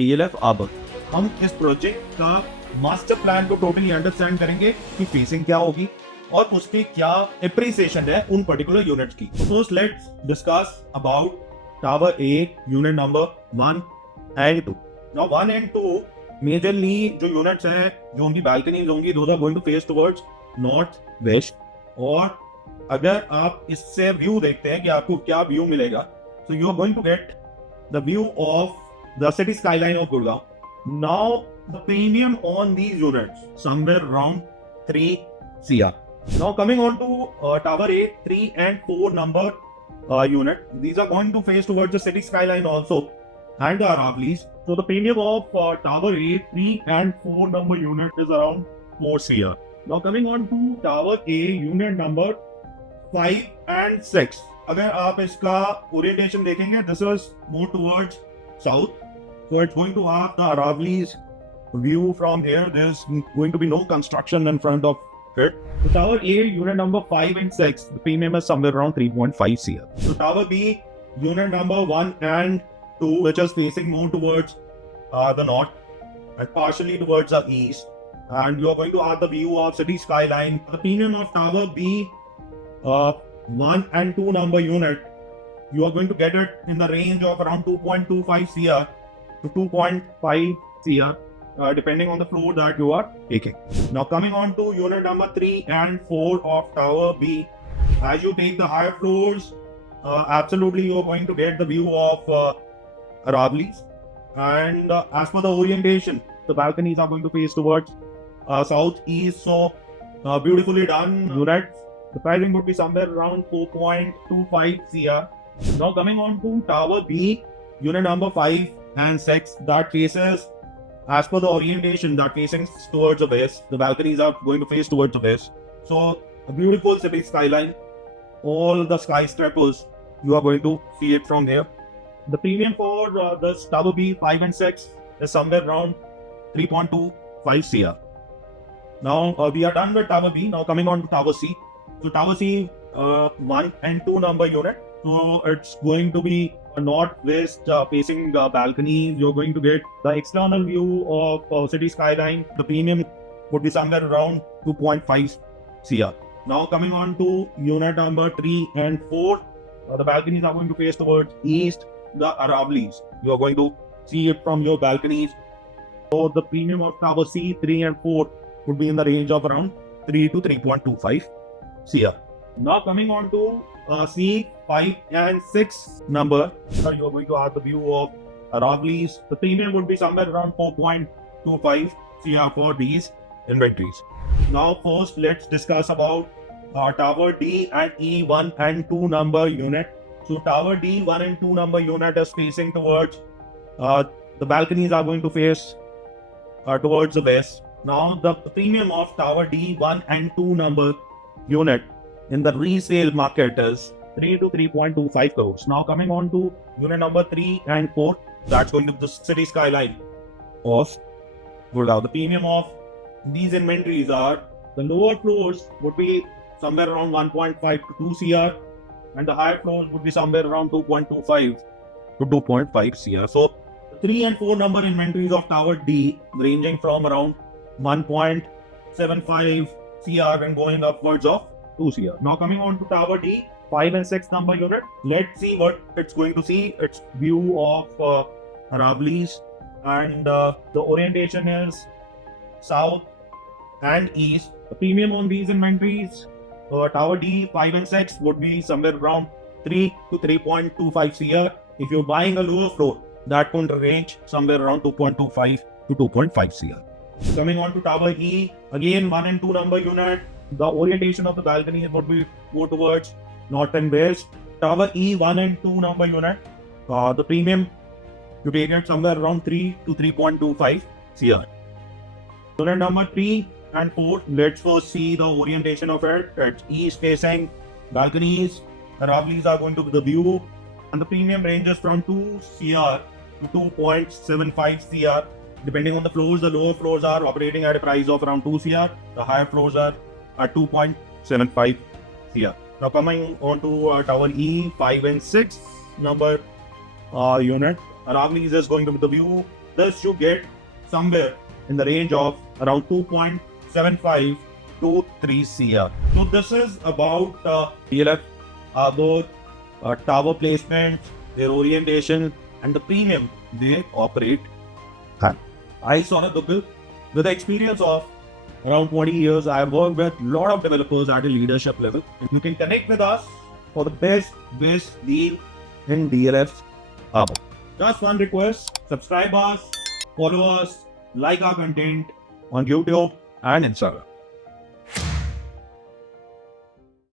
DLF आबर। हम इस project का मास्टर प्लान को टोटली अंडरस्टैंड करेंगे कि फेसिंग क्या होगी और उसकी क्या एप्रिसिएशन है उन पर्टिकुलर यूनिट्स की। First let's discuss about tower A unit number 1 and 2। Now 1 and 2 majorly जो यूनिट्स हैं, जो उनकी बालकनीज होंगी, those are going to face towards north west. और अगर आप इससे व्यू देखते हैं कि आपको क्या व्यू मिलेगा, so you are going to get the view of the city skyline of Gurgaon. Now the premium on these units somewhere around 3 CR. Now coming on to Tower A 3 and 4 number unit, these are going to face towards the city skyline also and the Aravallis. So the premium of Tower A 3 and 4 number unit is around 4 CR. Now coming on to Tower A unit number 5 and 6, अगर आप इसका orientation देखेंगे, this is more towards south, so it's going to have the Aravallis view from here. There is going to be no construction in front of it. So tower A unit number 5 and 6, the premium is somewhere around 3.5 CR. So tower B unit number 1 and 2, which is facing more towards the north and partially towards the east, and you are going to have the view of city skyline. The premium of tower B 1 and 2 number unit, you are going to get it in the range of around 2.25 CR to 2.5 CR, depending on the floor that you are taking. Now coming on to unit number 3 and 4 of Tower B, as you take the higher floors, absolutely you are going to get the view of Aravallis. And as per the orientation, the balconies are going to face towards southeast, so beautifully done units. The pricing would be somewhere around 4.25 CR. Now coming on to Tower B, unit number 5 and 6, that faces, as per the orientation, that facing towards the west. The balconies are going to face towards the west. So a beautiful city skyline. All the skyscrapers, you are going to see it from here. The premium for this Tower B 5 and 6 is somewhere around 3.25 CR. Now we are done with Tower B. Now coming on to Tower C. So Tower C 1 and 2 number unit. So it's going to be a northwest facing balcony. You're going to get the external view of city skyline. The premium would be somewhere around 2.5 CR. Now coming on to unit number 3 and 4, the balconies are going to face towards east, the Aravallis. You are going to see it from your balconies. So the premium of Tower C 3 and 4 would be in the range of around 3 to 3.25 CR. Now coming on to C 5 and 6 number, you are going to have the view of Aravallis. The premium would be somewhere around 4.25 CR for these inventories. Now first let's discuss about Tower D and E 1 and 2 number unit. So Tower D 1 and 2 number unit is facing towards the balconies are going to face towards the west. Now the premium of Tower D 1 and 2 number unit in the resale market is 3 to 3.25 crores. Now coming on to unit number 3 and 4, that's going to be the city skyline of Gurgaon. The premium of these inventories are, the lower floors would be somewhere around 1.5 to 2 CR and the higher floors would be somewhere around 2.25 to 2.5 CR. So 3 and 4 number inventories of Tower D ranging from around 1.75 CR and going upwards of 2 CR. Now coming on to Tower D 5 and 6 number unit, let's see what it's going to see. Its view of Aravallis, and the orientation is south and east. The premium on these inventories, Tower D 5 and 6 would be somewhere around 3 to 3.25 CR. If you're buying a lower floor, that could range somewhere around 2.25 to 2.5 CR. Coming on to Tower E, again 1 and 2 number unit, the orientation of the balcony would be more towards north and west. Tower E 1 and 2 number unit, the premium you take it somewhere around 3 to 3.25 CR. Unit number 3 and 4, let's first see the orientation of it. It's east facing balconies. The Aravallis are going to be the view, and the premium ranges from 2 CR to 2.75 CR. Depending on the floors, the lower floors are operating at a price of around 2 CR. The higher floors are at 2.75 CR. Now coming on to Tower E 5 and 6 number unit, Aravallis is going to be the view Thus, you get somewhere in the range of around 2.75 to 3 CR. So this is about DLF Arbor tower placement, their orientation, and the premium they operate at. I, Saurabh Duggal, with the experience of around 20 years, I have worked with a lot of developers at a leadership level. You can connect with us for the best deal in DLF Arbor. Just one request: subscribe us, follow us, like our content on YouTube and Instagram.